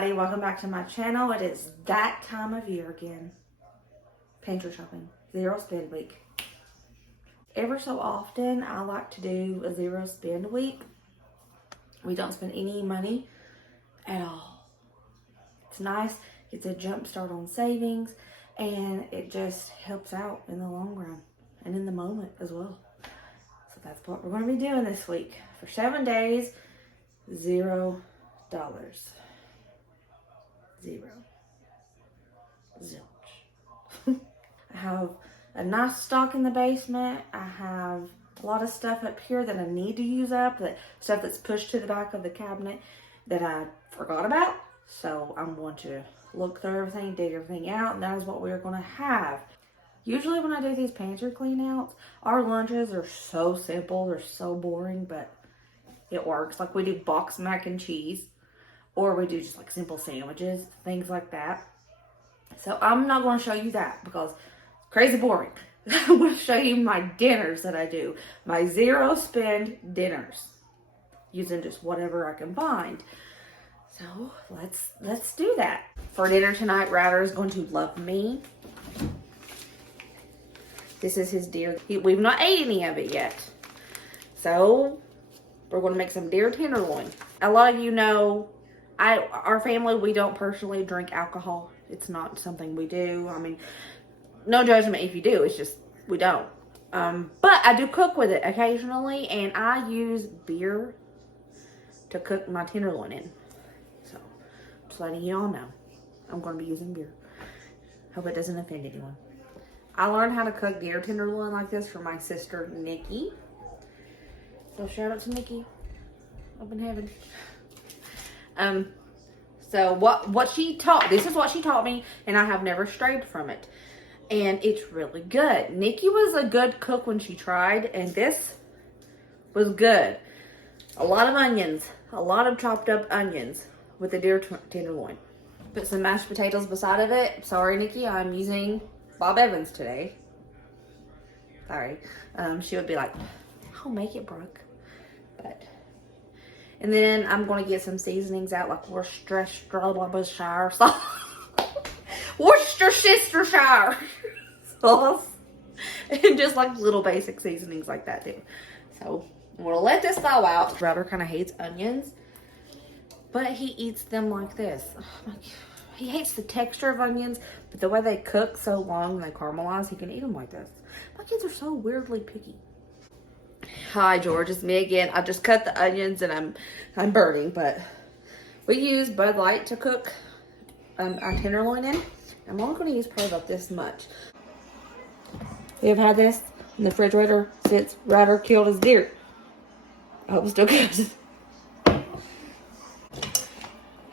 everybody, welcome back to my channel. It is that time of year again. Pantry shopping, zero spend week. Ever so often, I like to do a zero spend week. We don't spend any money at all. It's nice, it's a jump start on savings, and it just helps out in the long run and in the moment as well. So that's what we're going to be doing this week. For 7 days, $0. Zero. Zilch. I have a nice stock in the basement. I have a lot of stuff up here that I need to use up. That stuff that's pushed to the back of the cabinet that I forgot about. So I'm going to look through everything, dig everything out, and that is what we're going to have. Usually when I do these pantry clean outs, our lunches are so simple. They're so boring, but it works. Like we do boxed mac and cheese. Or we do just like simple sandwiches, things like that. So I'm not going to show you that because it's crazy boring. I'm going to show you my dinners that I do. My zero spend dinners. Using just whatever I can find. So let's do that. For dinner tonight, Ryder is going to love me. This is his deer. We've not ate any of it yet. So we're going to make some deer tenderloin. A lot of you know our family, we don't personally drink alcohol. It's not something we do. I mean, no judgment if you do. It's just, we don't. But I do cook with it occasionally, and I use beer to cook my tenderloin in. So, just letting you all know. I'm going to be using beer. Hope it doesn't offend anyone. I learned how to cook deer tenderloin like this from my sister, Nikki. So, shout out to Nikki. Up in heaven. So what she taught, this is what she taught me, and I have never strayed from it. And it's really good. Nikki was a good cook when she tried, and this was good. A lot of onions, a lot of chopped up onions with the deer tenderloin. Put some mashed potatoes beside of it. Sorry, Nikki, I'm using Bob Evans today. Sorry. She would be like, "I'll make it, Brooke." But... And then I'm going to get some seasonings out, like Worcestershire sauce. Worcestershire sauce. And just like little basic seasonings like that too. So I'm going to let this thaw out. Ryder kind of hates onions, but he eats them like this. Oh, he hates the texture of onions, but the way they cook so long and they caramelize, he can eat them like this. My kids are so weirdly picky. Hi George, it's me again. I just cut the onions and I'm burning, but we use Budlight to cook our tenderloin in. I'm only going to use probably about this much. We have had this in the refrigerator since Ryder killed his deer. I hope it's still good.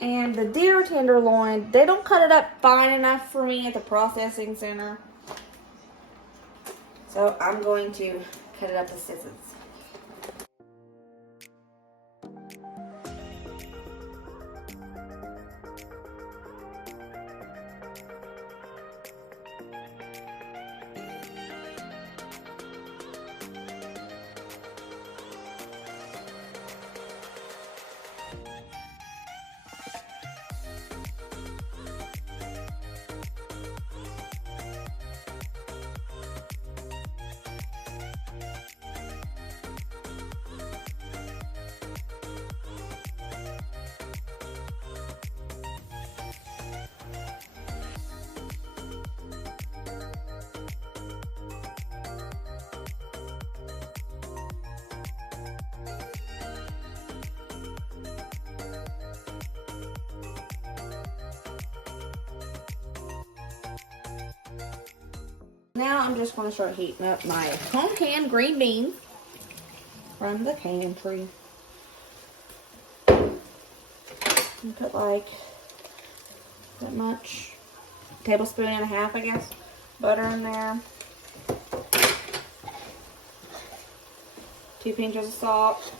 And the deer tenderloin, they don't cut it up fine enough for me at the processing center. So I'm going to cut it up to scissors. Now I'm just going to start heating up my home canned green beans from the pantry. And put like that much, tablespoon and a half, I guess, butter in there. 2 pinches of salt.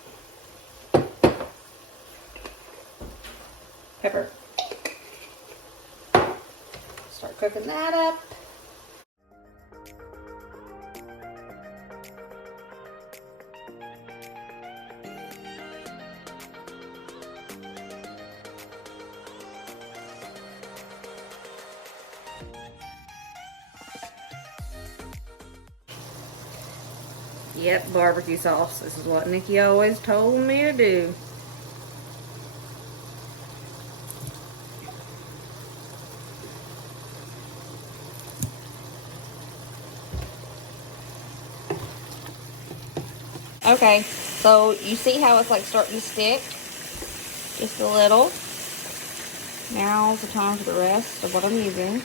Pepper. Start cooking that up. Yep, barbecue sauce. This is what Nikki always told me to do. Okay, so you see how it's like starting to stick? Just a little. Now's the time for the rest of what I'm using.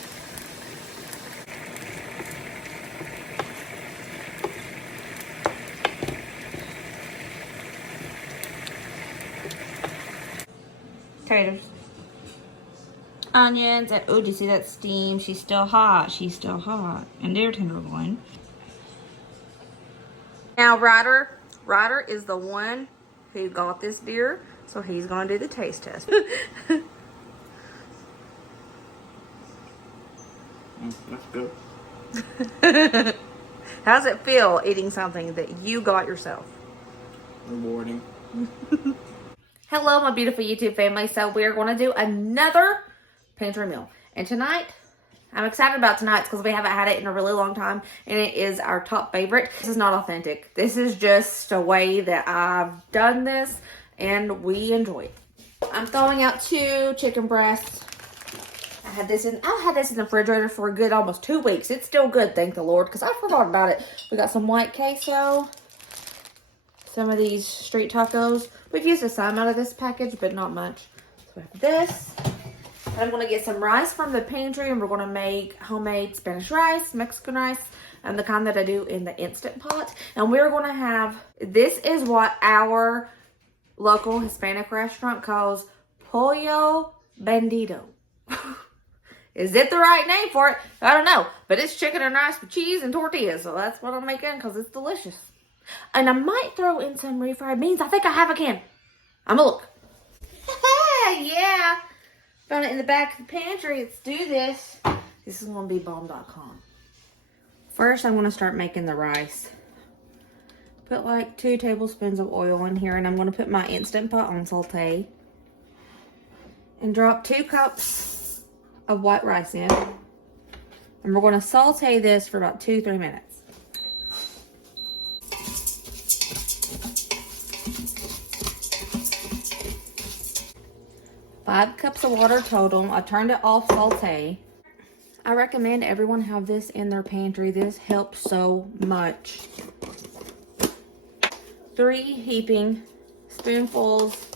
Taters. Onions, and oh, do you see that steam? She's still hot. She's still hot. And they're tenderloin. Now, Ryder is the one who got this deer, so he's going to do the taste test. That's good. How's it feel eating something that you got yourself? Rewarding. Hello, my beautiful YouTube family. So we're going to do another pantry meal. And tonight, I'm excited about tonight's because we haven't had it in a really long time. And it is our top favorite. This is not authentic. This is just a way that I've done this and we enjoy it. I'm throwing out 2 chicken breasts. I've had this in the refrigerator for a good almost 2 weeks. It's still good, thank the Lord, because I forgot about it. We got some white queso. Some of these street tacos. We've used some out of this package, but not much. So we have this. And I'm going to get some rice from the pantry, and we're going to make homemade Spanish rice, Mexican rice, and the kind that I do in the Instant Pot. And we're going to have, this is what our local Hispanic restaurant calls pollo bandito. Is it the right name for it? I don't know. But it's chicken and rice with cheese and tortillas. So that's what I'm making because it's delicious. And I might throw in some refried beans. I think I have a can. I'm gonna look. Yeah. Found it in the back of the pantry. Let's do this. This is going to be bomb.com. First, I'm going to start making the rice. Put like 2 tablespoons of oil in here. And I'm going to put my Instant Pot on saute. And drop 2 cups of white rice in. And we're going to saute this for about 2-3 minutes. Five cups of water total. I turned it off saute. I recommend everyone have this in their pantry. This helps so much. 3 heaping spoonfuls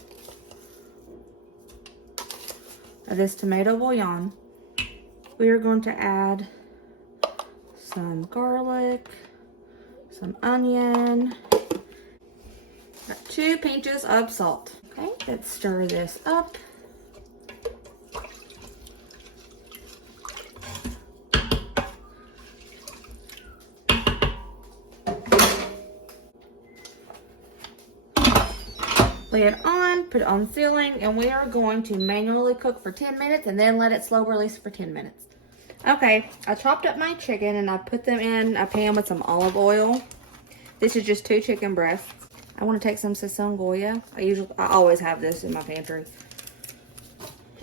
of this tomato bouillon. We are going to add some garlic, some onion, 2 pinches of salt. Okay, let's stir this up. Lid on, put it on ceiling, and we are going to manually cook for 10 minutes and then let it slow release for 10 minutes. Okay, I chopped up my chicken and I put them in a pan with some olive oil. This is just 2 chicken breasts. I want to take some Sazon GOYA. I always have this in my pantry.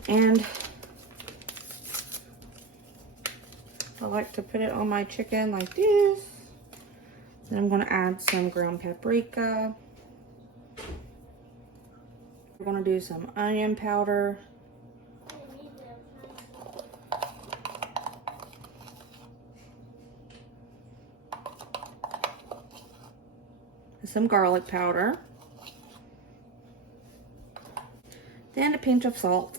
And I like to put it on my chicken like this. Then I'm going to add some ground paprika. We're going to do some onion powder. Some garlic powder. Then a pinch of salt.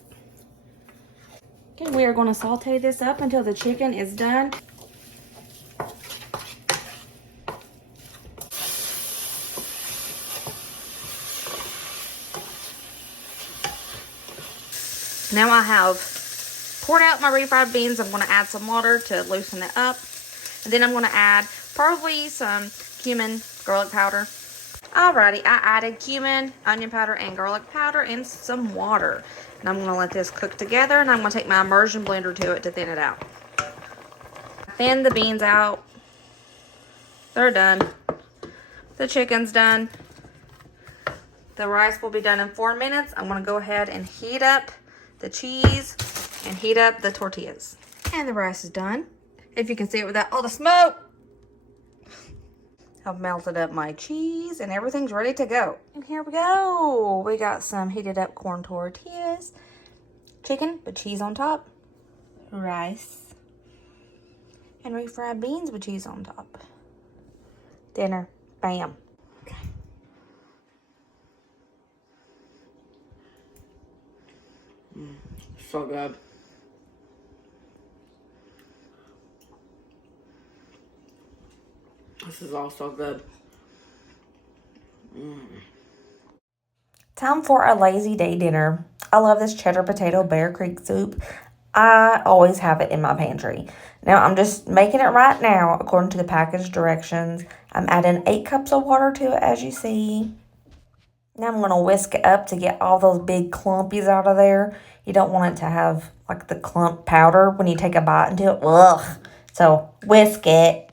Okay, we are going to saute this up until the chicken is done. Now I have poured out my refried beans. I'm going to add some water to loosen it up. And then I'm going to add probably some cumin, garlic powder. Alrighty, I added cumin, onion powder, and garlic powder and some water. And I'm going to let this cook together. And I'm going to take my immersion blender to it to thin it out. Thin the beans out. They're done. The chicken's done. The rice will be done in 4 minutes. I'm going to go ahead and heat up the cheese and heat up the tortillas. And the rice is done. If you can see it without all the smoke. I've melted up my cheese and everything's ready to go. And here we go. We got some heated up corn tortillas, chicken with cheese on top, rice, and refried beans with cheese on top. Dinner. Bam. Okay. So good. This is all so good. Time for a lazy day dinner. I love this cheddar potato Bear Creek soup. I always have it in my pantry. Now I'm just making it right now according to the package directions. I'm adding 8 cups of water to it, as you see. Now I'm going to whisk it up to get all those big clumpies out of there. You don't want it to have like the clump powder when you take a bite into it. Ugh. So whisk it.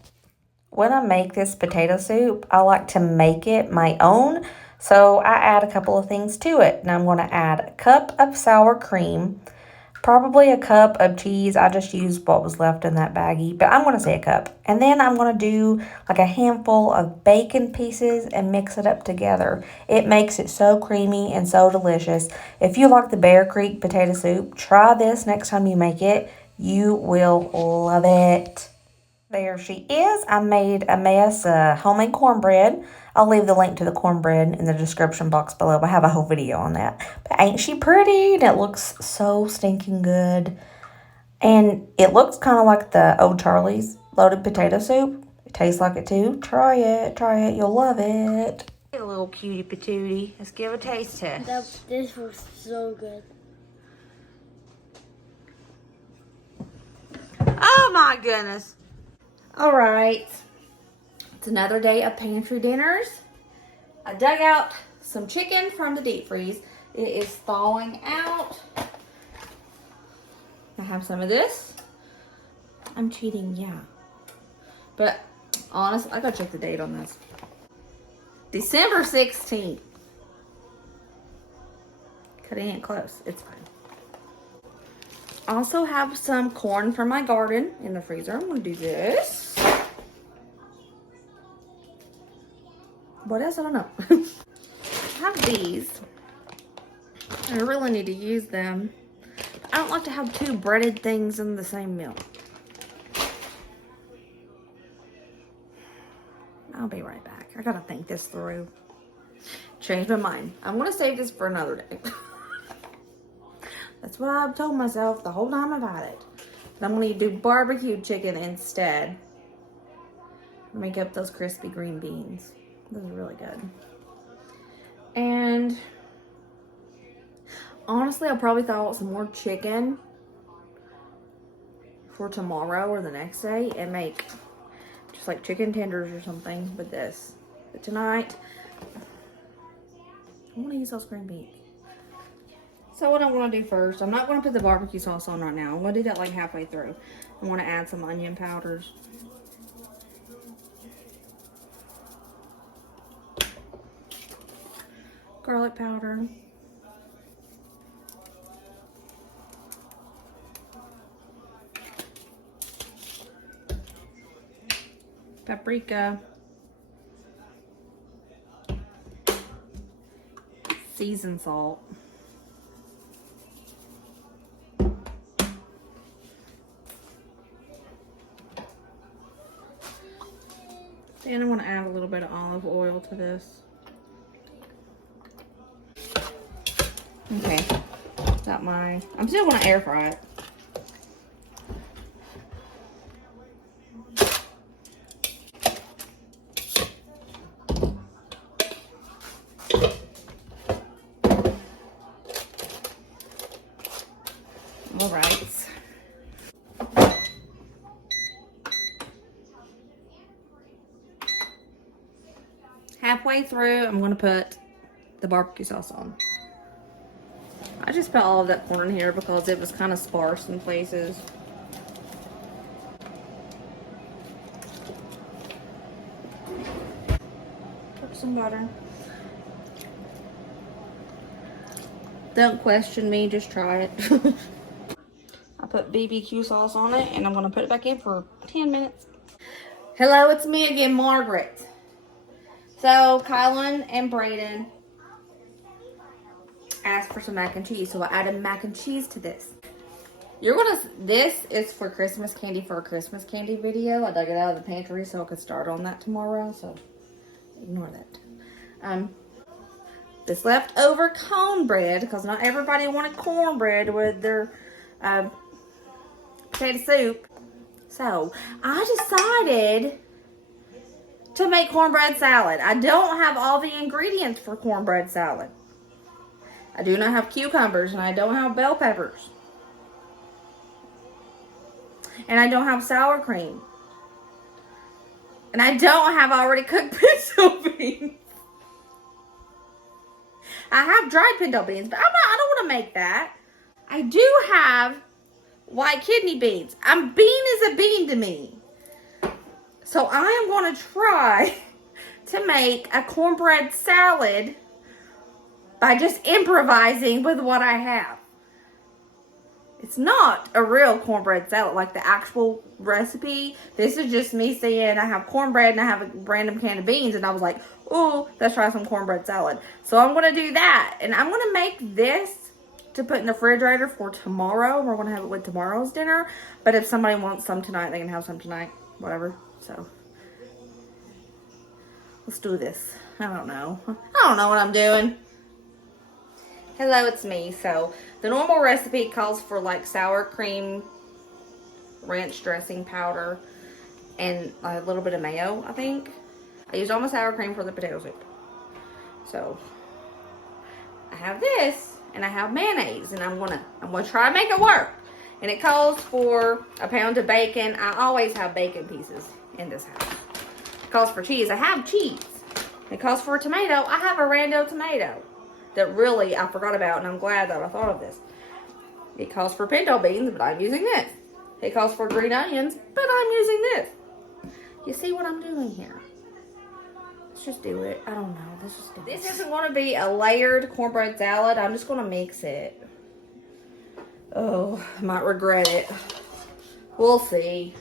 When I make this potato soup, I like to make it my own. So I add a couple of things to it. Now I'm going to add a cup of sour cream, probably a cup of cheese. I just used what was left in that baggie, but I'm going to say a cup. And then I'm going to do like a handful of bacon pieces and mix it up together. It makes it so creamy and so delicious. If you like the Bear Creek potato soup, try this next time you make it. You will love it. There she is. I made a mess of homemade cornbread. I'll leave the link to the cornbread in the description box below. I have a whole video on that. But ain't she pretty? And it looks so stinking good. And it looks kind of like the Old Charlie's loaded potato soup. It tastes like it too. Try it. Try it. You'll love it. Hey, a little cutie patootie. Let's give a taste test. This was so good. Oh my goodness. All right. It's another day of pantry dinners. I dug out some chicken from the deep freeze. It is thawing out. I have some of this. I'm cheating, yeah. But honestly, I gotta check the date on this. December 16th. Cut it ain't close. It's fine. Also have some corn from my garden in the freezer. I'm gonna do this. What else? I don't know. I have these. I really need to use them. I don't like to have 2 breaded things in the same meal. I'll be right back. I gotta think this through. Change my mind. I'm gonna save this for another day. That's what I've told myself the whole time I've had it. But I'm gonna do barbecue chicken instead. Make up those crispy green beans. Those are really good. And honestly, I'll probably thaw out some more chicken for tomorrow or the next day and make just like chicken tenders or something with this. But tonight, I want to use those green beans. So what I want to do first, I'm not going to put the barbecue sauce on right now. I'm going to do that like halfway through. I want to add some onion powders. Garlic powder. Paprika. Seasoned salt. And I want to add a little bit of olive oil to this. Okay, got I'm still going to air fry it. All right. Halfway through, I'm going to put the barbecue sauce on. I just put all of that corn in here because it was kind of sparse in places. Put some butter. Don't question me, just try it. I put BBQ sauce on it and I'm going to put it back in for 10 minutes. Hello, it's me again, Margaret. So Kylan and Braden asked for some mac and cheese, so I added mac and cheese to this. This is for Christmas candy for a Christmas candy video. I dug it out of the pantry so I could start on that tomorrow, so ignore that. This leftover cornbread, because not everybody wanted cornbread with their potato soup. So I decided to make cornbread salad. I don't have all the ingredients for cornbread salad. I do not have cucumbers, and I don't have bell peppers. And I don't have sour cream. And I don't have already cooked pinto beans. I have dried pinto beans, but I don't want to make that. I do have white kidney beans. A bean is a bean to me. So I am going to try to make a cornbread salad by just improvising with what I have. It's not a real cornbread salad like the actual recipe. This is just me saying I have cornbread and I have a random can of beans, and I was like, oh, let's try some cornbread salad. So I'm going to do that, and I'm going to make this to put in the refrigerator for tomorrow. We're going to have it with tomorrow's dinner, but if somebody wants some tonight, they can have some tonight, whatever. So let's do this. I don't know what I'm doing. Hello, it's me. So the normal recipe calls for like sour cream, ranch dressing powder, and a little bit of mayo, I think. I used all my sour cream for the potato soup. So I have this, and I have mayonnaise, and I'm gonna try to make it work. And it calls for a pound of bacon. I always have bacon pieces in this house. It calls for cheese. I have cheese. It calls for a tomato. I have a rando tomato that really I forgot about, and I'm glad that I thought of this. It calls for pinto beans, but I'm using this. It calls for green onions, but I'm using this. You see what I'm doing here? Let's just do it. I don't know. Let's just do it. This isn't going to be a layered cornbread salad. I'm just going to mix it. Oh, I might regret it. We'll see.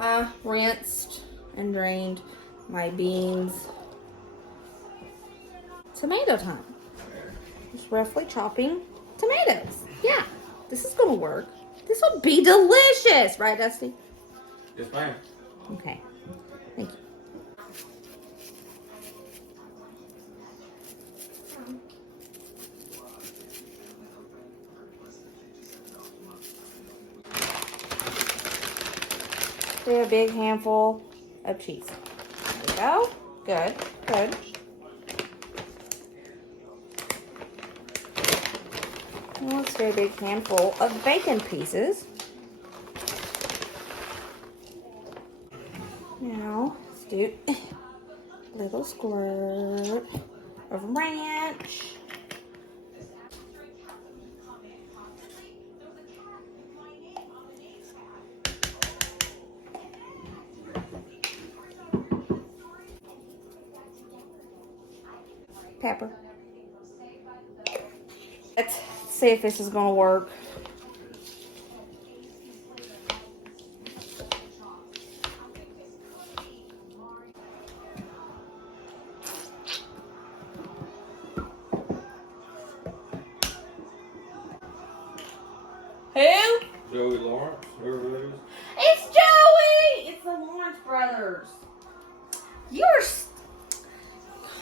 I rinsed and drained my beans. Tomato time. Just roughly chopping tomatoes. Yeah, this is gonna work. This will be delicious, right, Dusty? Yes, ma'am. Okay, thank you. Do a big handful of cheese. There we go. Good, good. Let's do a big handful of bacon pieces. Now, let's do a little squirt of ranch. Pepper. Let's see if this is going to work. Who? Joey Lawrence, whoever it is. It's Joey! It's the Lawrence brothers.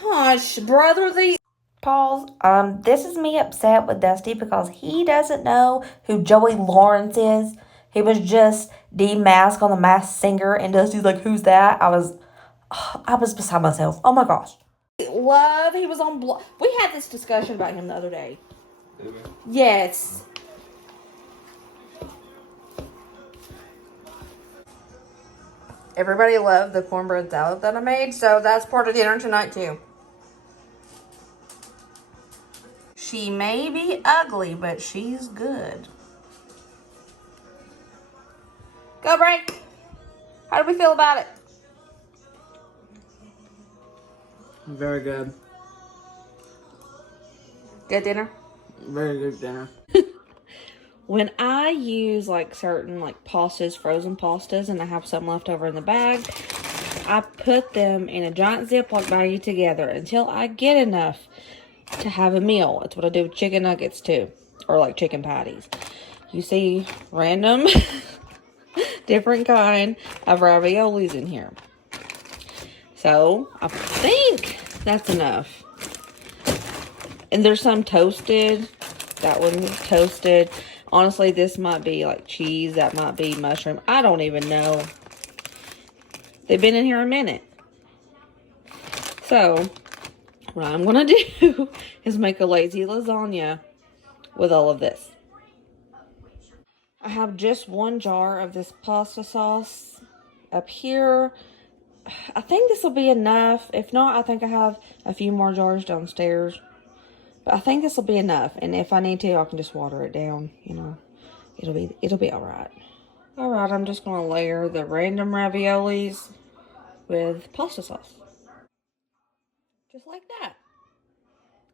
Gosh, brotherly. Pause. This is me upset with Dusty because he doesn't know who Joey Lawrence is. He was just de-masked on The Masked Singer, and Dusty's like, who's that? I was beside myself. Oh my gosh. He was on we had this discussion about him the other day. Did we? Yes. Everybody loved the cornbread salad that I made, so that's part of dinner tonight too. She may be ugly, but she's good. Go, Break. How do we feel about it? Very good. Good dinner? Very good dinner. When I use like certain like pastas, frozen pastas, and I have some left over in the bag, I put them in a giant Ziploc baggie together until I get enough to have a meal. That's what I do with chicken nuggets too, or like chicken patties. You see random different kind of raviolis in here. So I think that's enough. And there's some toasted. That one's toasted. Honestly, this might be like cheese. That might be mushroom. I don't even know. They've been in here a minute. So what I'm going to do is make a lazy lasagna with all of this. I have just one jar of this pasta sauce up here. I think this will be enough. If not, I think I have a few more jars downstairs. But I think this will be enough. And if I need to, I can just water it down. You know, it'll be all right. All right, I'm just going to layer the random raviolis with pasta sauce. Just like that.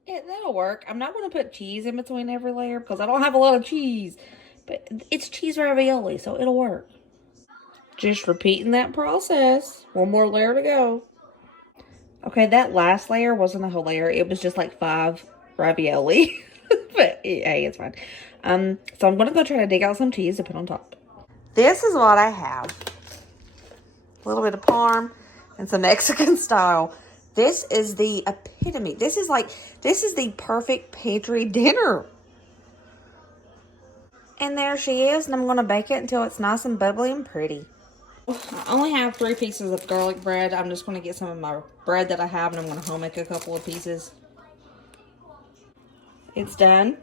That'll work. I'm not going to put cheese in between every layer because I don't have a lot of cheese. But it's cheese ravioli, so it'll work. Just repeating that process. One more layer to go. Okay, that last layer wasn't a whole layer. It was just like 5 ravioli. But hey, it's fine. So I'm going to go try to dig out some cheese to put on top. This is what I have. A little bit of parm and some Mexican style. This is the epitome. This is the perfect pantry dinner. And there she is. And I'm going to bake it until it's nice and bubbly and pretty. I only have 3 pieces of garlic bread. I'm just going to get some of my bread that I have, and I'm going to home make a couple of pieces. It's done.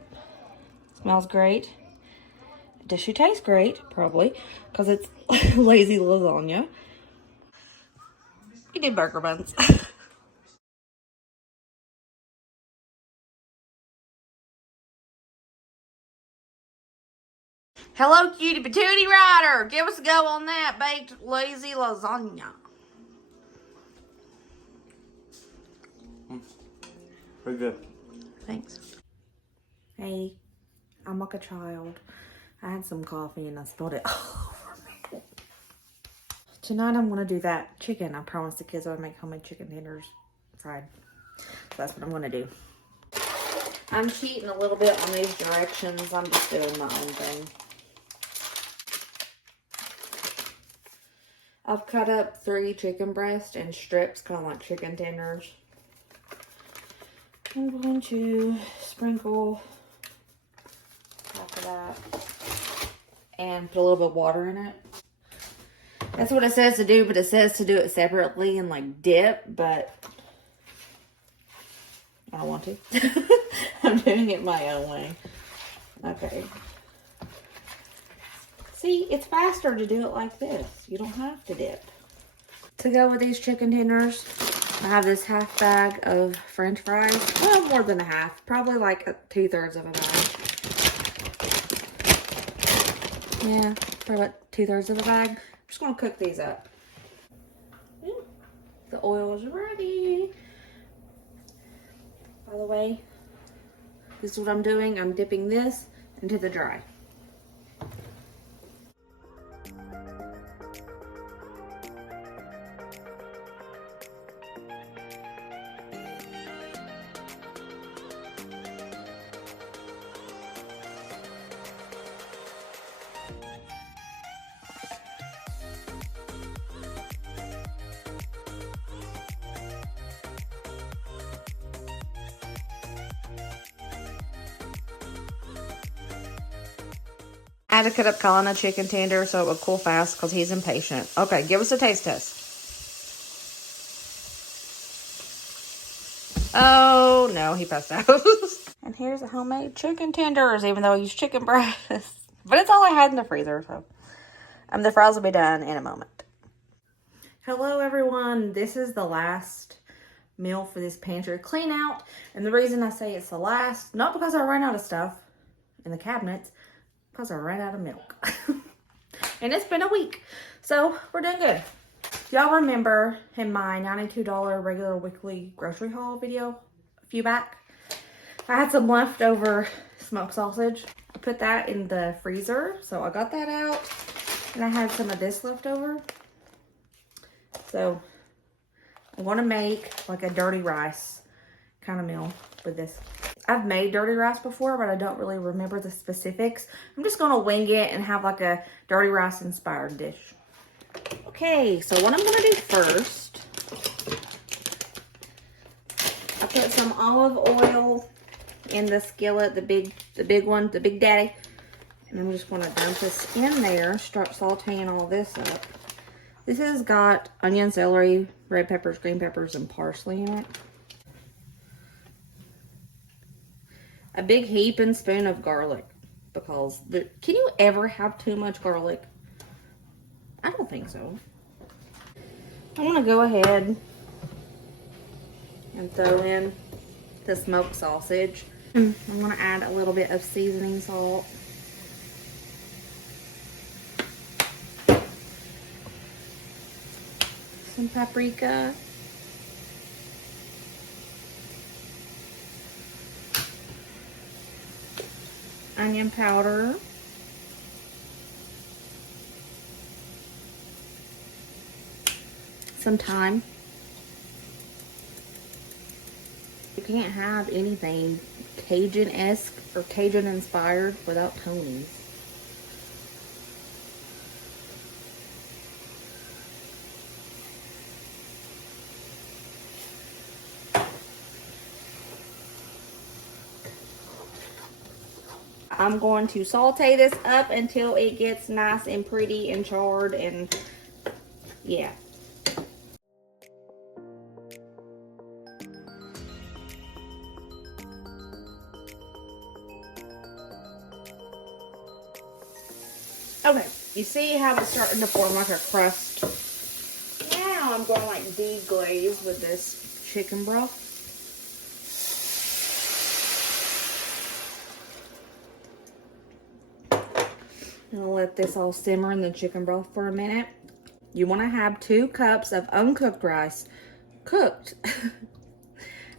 Smells great. Does she taste great? Probably, because it's lazy lasagna. We did burger buns. Hello, cutie patootie rider. Give us a go on that baked lazy lasagna. Pretty good. Thanks. Hey, I'm like a child. I had some coffee and I spilled it all over me. Tonight I'm going to do that chicken. I promised the kids I would make homemade chicken tenders fried. So that's what I'm going to do. I'm cheating a little bit on these directions. I'm just doing my own thing. I've cut up 3 chicken breasts in strips, kind of like chicken tenders. I'm going to sprinkle half of that and put a little bit of water in it. That's what it says to do, but it says to do it separately and like dip, but I don't want to. I'm doing it my own way. Okay. See, it's faster to do it like this. You don't have to dip. To go with these chicken tenders, I have this half bag of French fries. Well, more than a half. Probably like 2/3 of a bag. Yeah, probably about 2/3 of a bag. I'm just going to cook these up. The oil is ready. By the way, this is what I'm doing. I'm dipping this into the dry. I had to cut up Colin a chicken tender so it would cool fast because he's impatient. Okay, give us a taste test. Oh, no, he passed out. And here's the homemade chicken tenders, even though I used chicken breast. But it's all I had in the freezer, so. The fries will be done in a moment. Hello, everyone. This is the last meal for this pantry clean out. And the reason I say it's the last, not because I ran out of stuff in the cabinets, because I ran out of milk. And it's been a week. So we're doing good. Y'all remember in my $92 regular weekly grocery haul video a few back, I had some leftover smoked sausage. I put that in the freezer. So I got that out. And I had some of this left over. So I want to make like a dirty rice kind of meal with this. I've made dirty rice before, but I don't really remember the specifics. I'm just going to wing it and have like a dirty rice inspired dish. Okay, so what I'm going to do first, I put some olive oil in the skillet, the big one, the big daddy. And I'm just going to dump this in there, start sauteing all this up. This has got onion, celery, red peppers, green peppers, and parsley in it. A big heaping spoon of garlic, because can you ever have too much garlic? I don't think so. I'm going to go ahead and throw in the smoked sausage. I'm going to add a little bit of seasoning salt. Some paprika. Onion powder. Some thyme. You can't have anything Cajun-esque or Cajun-inspired without Tony. I'm going to saute this up until it gets nice and pretty and charred, and yeah. Okay, you see how it's starting to form like a crust? Now I'm going to like deglaze with this chicken broth. And I'll let this all simmer in the chicken broth for a minute. You want to have 2 cups of uncooked rice cooked.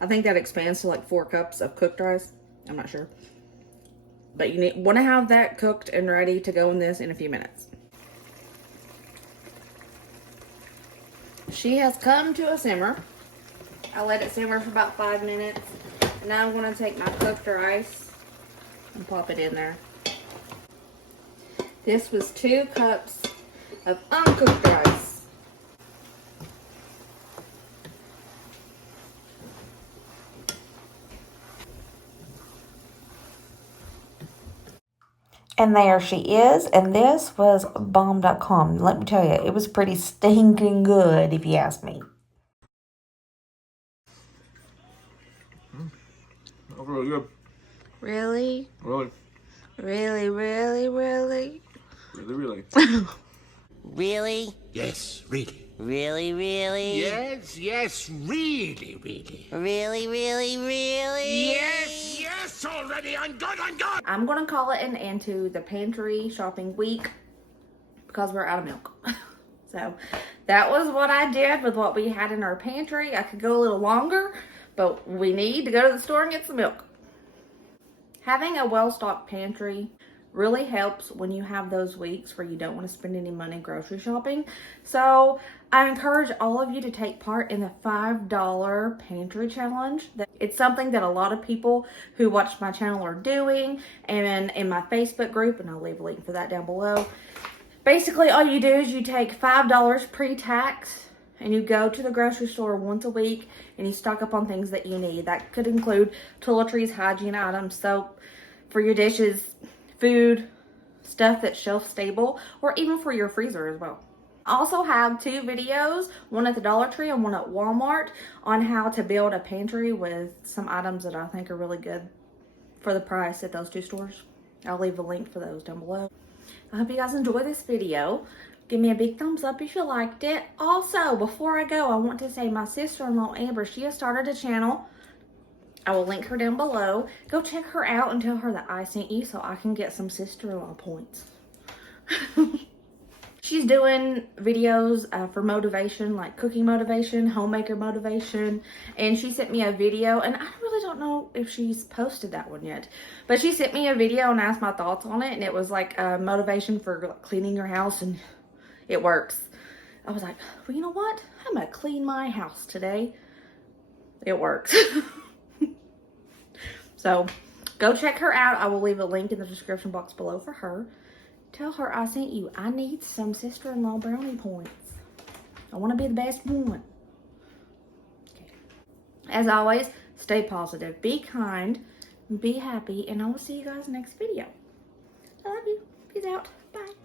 I think that expands to like 4 cups of cooked rice. I'm not sure. But you want to have that cooked and ready to go in this in a few minutes. She has come to a simmer. I let it simmer for about 5 minutes. Now I'm going to take my cooked rice and pop it in there. This was 2 cups of uncooked rice. And there she is, and this was bomb.com. Let me tell you, it was pretty stinking good, if you ask me. That's really good. Really? Really. Really, really, really? Really, really. Really? Yes, really. Really, really? Yes, yes, really, really. Really, really, really? Yes, yes, already. I'm good, I'm good. I'm going to call it an end to the pantry shopping week because we're out of milk. So that was what I did with what we had in our pantry. I could go a little longer, but we need to go to the store and get some milk. Having a well-stocked pantry really helps when you have those weeks where you don't want to spend any money grocery shopping. So I encourage all of you to take part in the $5 pantry challenge. It's something that a lot of people who watch my channel are doing, and in my Facebook group, and I'll leave a link for that down below. Basically, all you do is you take $5 pre-tax and you go to the grocery store once a week and you stock up on things that you need. That could include toiletries, hygiene items, soap for your dishes, food, stuff that's shelf stable, or even for your freezer as well. I also have 2 videos, one at the Dollar Tree and one at Walmart, on how to build a pantry with some items that I think are really good for the price at those 2 stores. I'll leave a link for those down below. I hope you guys enjoy this video. Give me a big thumbs up if you liked it. Also, before I go, I want to say my sister-in-law Amber, she has started a channel. I will link her down below. Go check her out and tell her that I sent you so I can get some sister-in-law points. She's doing videos for motivation, like cooking motivation, homemaker motivation. And she sent me a video, and I really don't know if she's posted that one yet. But she sent me a video and asked my thoughts on it. And it was like motivation for cleaning your house, and it works. I was like, well, you know what? I'm gonna clean my house today. It works. So go check her out. I will leave a link in the description box below for her. Tell her I sent you. I need some sister-in-law brownie points. I want to be the best one. Okay. As always, stay positive, be kind, be happy, and I will see you guys next video. I love you. Peace out. Bye.